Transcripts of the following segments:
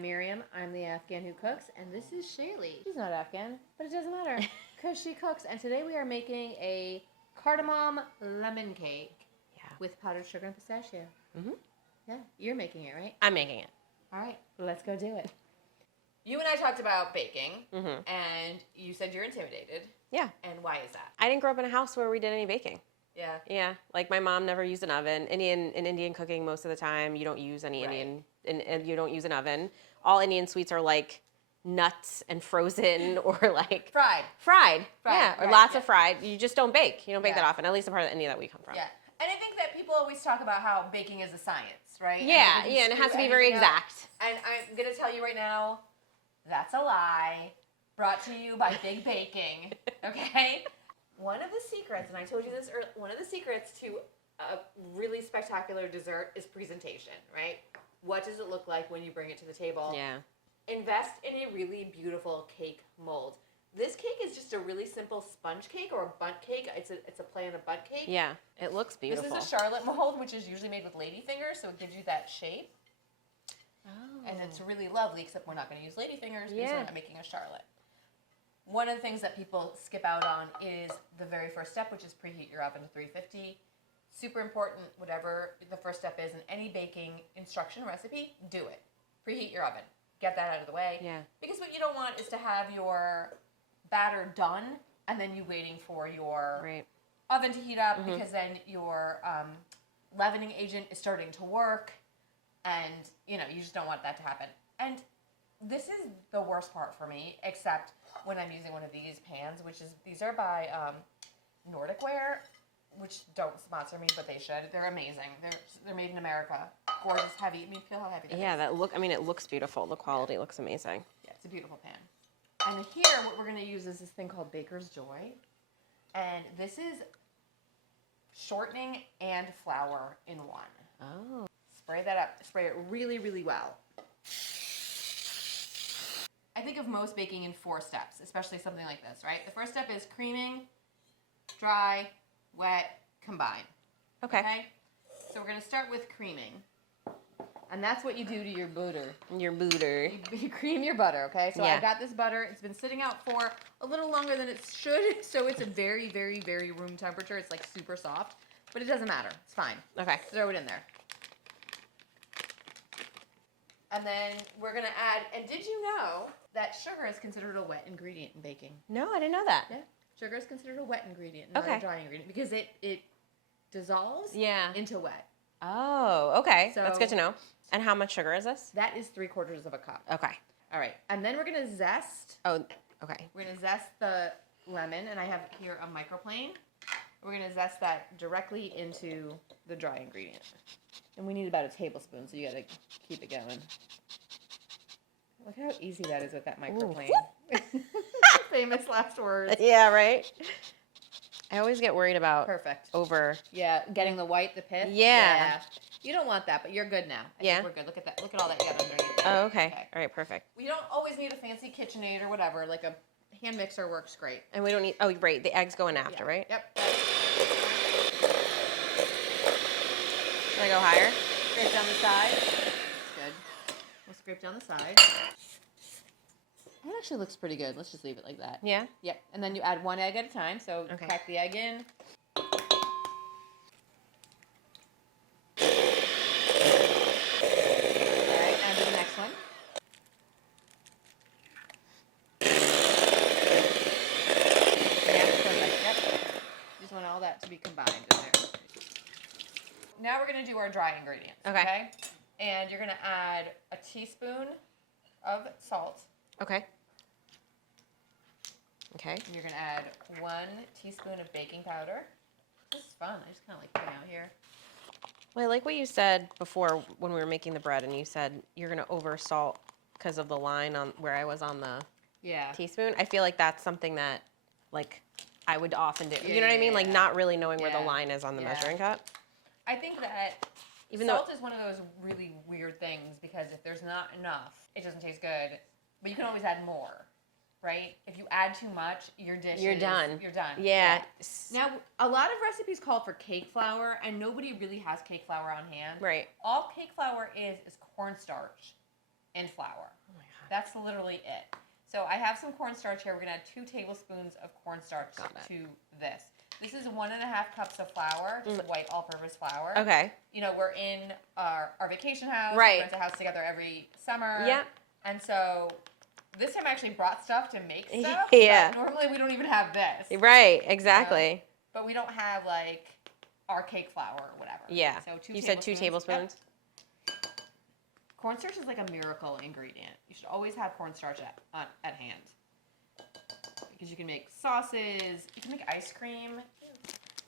I'm Miriam. I'm the Afghan who cooks, and this is Shaylee. She's not Afghan, but it doesn't matter because she cooks. And today we are making a cardamom lemon cake with powdered sugar and pistachio. Mm-hmm. Yeah, you're making it, right? I'm making it. All right, let's go do it. You and I talked about baking, and you said you're intimidated. Yeah. And why is that? I didn't grow up in a house where we did any baking. Yeah. Yeah. Like my mom never used an oven. In Indian cooking, most of the time, you don't use any Indian, and you don't use an oven. All Indian sweets are like nuts and frozen or like fried. Yeah. Or lots of fried. You just don't bake. You don't bake that often. At least the part of India that we come from. Yeah. And I think that people always talk about how baking is a science, right? Yeah. Yeah. And it has to be very exact. And I'm going to tell you right now, that's a lie. Brought to you by Big Baking, okay? One of the secrets, and I told you this earlier, one of the secrets to a really spectacular dessert is presentation, right? What does it look like when you bring it to the table? Yeah. Invest in a really beautiful cake mold. This cake is just a really simple sponge cake or a bundt cake. It's a play on a bundt cake. Yeah, it looks beautiful. This is a Charlotte mold, which is usually made with lady fingers, so it gives you that shape. Oh. And it's really lovely, except we're not going to use lady fingers because we're not making a Charlotte. One of the things that people skip out on is the very first step, which is preheat your oven to 350. Super important, whatever the first step is in any baking instruction recipe, do it. Preheat your oven. Get that out of the way. Yeah. Because what you don't want is to have your batter done and then you waiting for your oven to heat up because then your leavening agent is starting to work and, you just don't want that to happen. And this is the worst part for me, except when I'm using one of these pans, these are by Nordic Ware, which don't sponsor me, but they should. They're amazing. They're made in America. Gorgeous, heavy. I mean, feel how heavy that is. It looks beautiful. The quality looks amazing. Yeah, it's a beautiful pan. And here, what we're going to use is this thing called Baker's Joy. And this is shortening and flour in one. Oh. Spray that up. Spray it really, really well. I think of most baking in 4 steps, especially something like this, right? The first step is creaming, dry, wet, combine. Okay? So we're going to start with creaming. And that's what you do to your butter. You cream your butter, okay? So I've got this butter. It's been sitting out for a little longer than it should, so it's a very, very, very room temperature. It's like super soft, but it doesn't matter. It's fine. Okay. Throw it in there. And then we're going to add, and did you know that sugar is considered a wet ingredient in baking? No, I didn't know that. Yeah. Sugar is considered a wet ingredient, not a dry ingredient, because it dissolves into wet. Oh, okay. So, that's good to know. And how much sugar is this? That is 3/4 of a cup. Okay. All right. And then we're going to zest. Oh, okay. We're going to zest the lemon, and I have here a microplane. We're going to zest that directly into the dry ingredient. And we need about a tablespoon, so you got to keep it going. Look how easy that is with that microplane. Famous last words. Yeah, right? I always get worried about Yeah, getting the white, the pith. Yeah. You don't want that, but you're good now. I think we're good. Look at that. Look at all that you got underneath. Oh, okay. All right, perfect. We don't always need a fancy KitchenAid or whatever. Like a hand mixer works great. And we don't need, the eggs go in after, right? Yep. Should I go higher? Scrape down the side. Good. We'll scrape down the side. It actually looks pretty good. Let's just leave it like that. Yeah? Yep. And then you add 1 egg at a time. So crack the egg in. To be combined in there. Now we're going to do our dry ingredients. Okay. And you're going to add a teaspoon of salt. Okay. And you're going to add 1 teaspoon of baking powder. This is fun. I just kind of like putting out here. Well, I like what you said before when we were making the bread, and you said you're going to over salt because of the line on where I was on the teaspoon. I feel like that's something that, like, I would often do. You know what I mean? Like not really knowing where the line is on the measuring cup. I think that salt is one of those really weird things because if there's not enough, it doesn't taste good. But you can always add more, right? If you add too much, your dish You're done. Yeah. Now, a lot of recipes call for cake flour, and nobody really has cake flour on hand. Right. All cake flour is cornstarch. and flour. Oh my God. That's literally it. So I have some cornstarch here. We're going to add 2 tablespoons of cornstarch to this. This is 1.5 cups of flour, just white all-purpose flour. Okay. You know, we're in our vacation house. Right. We rent a house together every summer. Yeah. And so this time I actually brought stuff to make stuff. Yeah. But normally we don't even have this. Right, exactly. But we don't have, like, our cake flour or whatever. Yeah. So you said 2 tablespoons? Yep. Cornstarch is like a miracle ingredient. You should always have cornstarch at hand. Because you can make sauces, you can make ice cream.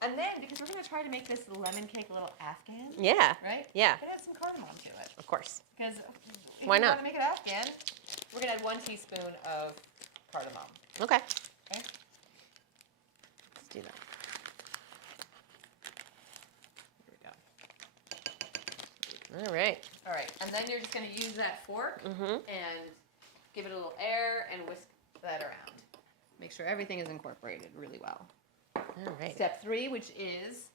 And then, because we're going to try to make this lemon cake a little Afghan. Yeah. Right? Yeah. We're going to add some cardamom to it. Of course. Because if Why you not? want to make it Afghan, we're going to add 1 teaspoon of cardamom. Okay. Okay? Let's do that. Here we go. All right. All right. And then you're just going to use that fork and give it a little air and whisk that around. Make sure everything is incorporated really well. All right. Step 3, which is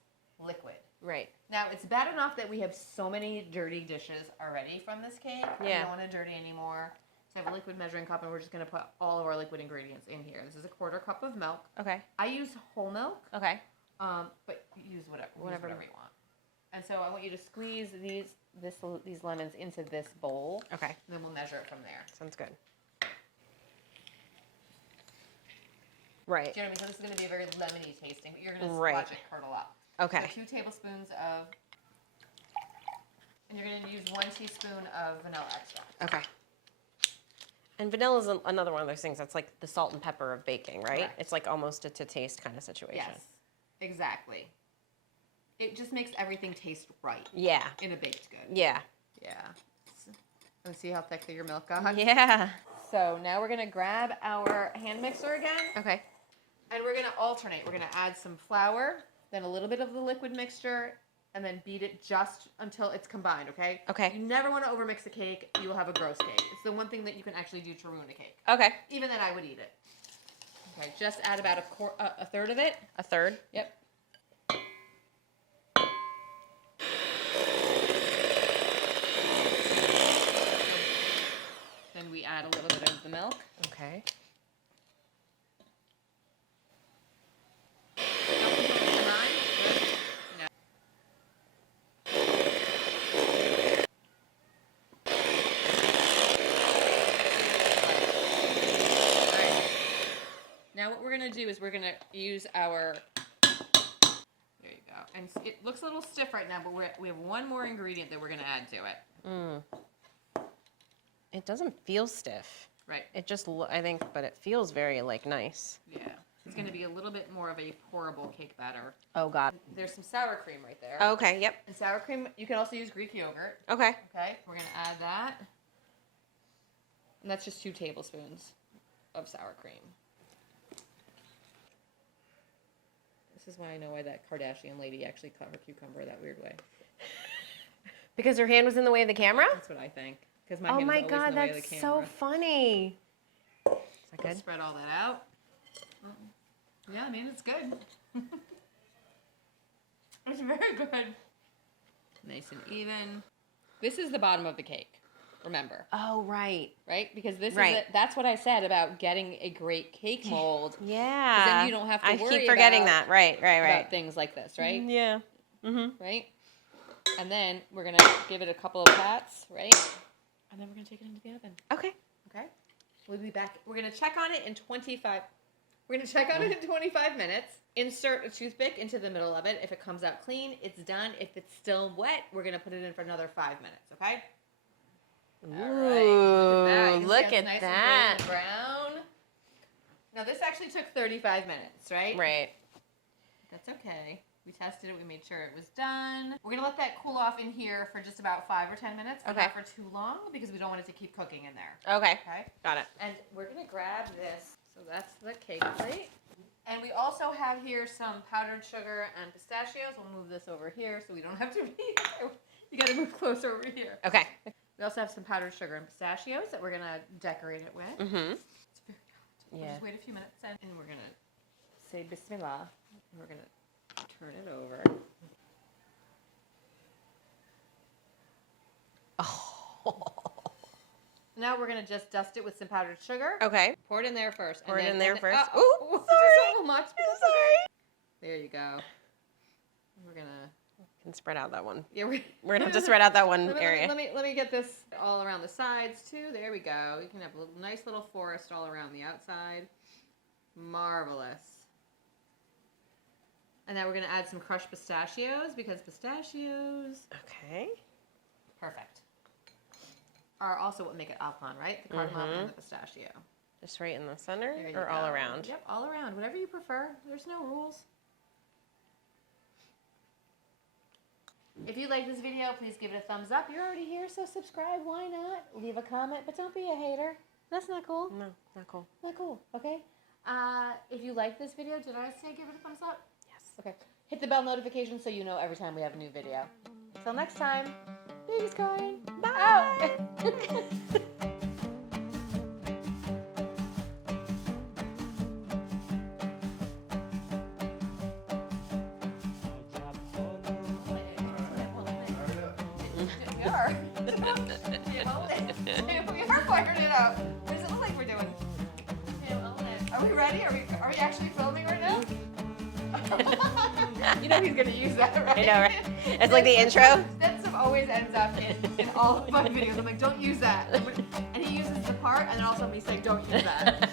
liquid. Right. Now, it's bad enough that we have so many dirty dishes already from this cake. We don't want to dirty anymore. So I have a liquid measuring cup, and we're just going to put all of our liquid ingredients in here. This is a 1/4 cup of milk. Okay. I use whole milk, Okay. but use whatever you want. And so I want you to squeeze these lemons into this bowl. Okay. And then we'll measure it from there. Sounds good. Right. Do you know what I mean? So this is going to be a very lemony tasting, but you're going to Right. watch it curdle up. Okay. So 2 tablespoons of, and you're going to use 1 teaspoon of vanilla extract. Okay. And vanilla is another one of those things that's like the salt and pepper of baking, right? Correct. It's like almost a to taste kind of situation. Yes, exactly. It just makes everything taste right. Yeah. In a baked good. Yeah. Yeah. Let's see how thick your milk got. Yeah. So now we're going to grab our hand mixer again. Okay. And we're going to alternate. We're going to add some flour, then a little bit of the liquid mixture, and then beat it just until it's combined, okay? Okay. You never want to overmix a cake. You will have a gross cake. It's the one thing that you can actually do to ruin a cake. Okay. Even then, I would eat it. Okay, just add about a third of it. A third? Yep. Then we add a little bit of the milk. Okay. Now what we're going to do is we're going to use our, there you go, and it looks a little stiff right now, but we have one more ingredient that we're going to add to it. It doesn't feel stiff. Right. It just, I think, but it feels very, like, nice. Yeah. It's going to be a little bit more of a pourable cake batter. Oh, God. There's some sour cream right there. Okay, yep. And sour cream, you can also use Greek yogurt. Okay. Okay, we're going to add that. And that's just 2 tablespoons of sour cream. This is why I know why that Kardashian lady actually cut her cucumber that weird way. Because her hand was in the way of the camera? That's what I think. Because my hand Oh my is always God, in the way of that's the so camera. funny. Is that good? Spread all that out. Yeah, I mean, it's good. It's very good. Nice and even. This is the bottom of the cake, remember. Oh, right. Right? Because this Right. is that's what I said about getting a great cake mold. Yeah. Then you don't have to I worry keep forgetting about- that. Right. About things like this, right? Yeah. Mm-hmm. Right? And then we're going to give it a couple of pats, right? And then we're going to take it into the oven. Okay. Okay? We'll be back. We're going to check on it in 25. We're going to check on it in 25 minutes. Insert a toothpick into the middle of it. If it comes out clean, it's done. If it's still wet, we're going to put it in for another 5 minutes, okay? Ooh, look You can see how it's at nice that. and golden brown. Now, this actually took 35 minutes, right? Right. That's okay. We tested it. We made sure it was done. We're going to let that cool off in here for just about 5 or 10 minutes. But Okay. not for too long because we don't want it to keep cooking in there. Okay. Okay? Got it. And we're going to grab this. So that's the cake plate. And we also have here some powdered sugar and pistachios. We'll move this over here so we don't have to be You got to move closer over here. Okay. We also have some powdered sugar and pistachios that we're going to decorate it with. Mm-hmm. It's very hot. We'll Yeah. just wait a few minutes and we're going to say Bismillah. And we're going to turn it over. Oh. Now we're gonna just dust it with some powdered sugar. Okay. Pour it in there first. Pour it in there first. Ooh, Ooh, sorry. So much. Sorry. There you go. We're gonna. Can spread out that one. Yeah, We're gonna have to spread out that one area. Let me get this all around the sides too. There we go. You can have a nice little forest all around the outside. Marvelous. And now we're gonna add some crushed pistachios because pistachios. Okay. Perfect. Are also what make it Afghan, right? The cardamom and the pistachio. Just right in the center There you or go. all around? Yep, all around. Whatever you prefer. There's no rules. If you like this video, please give it a thumbs up. You're already here, so subscribe. Why not? Leave a comment, but don't be a hater. That's not cool. No, not cool. Not cool, okay? If you like this video, did I say give it a thumbs up? Yes. Okay. Hit the bell notification so you know every time we have a new video. Until next time, baby's crying. Bye! We fired it out. What does it look like we're doing? Are we ready? Are we actually filming right now? You know he's gonna use that, right? I know, right? It's like the intro. That stuff always ends up in all of my videos. I'm like, don't use that. And he uses the part, and then also me saying, don't use that.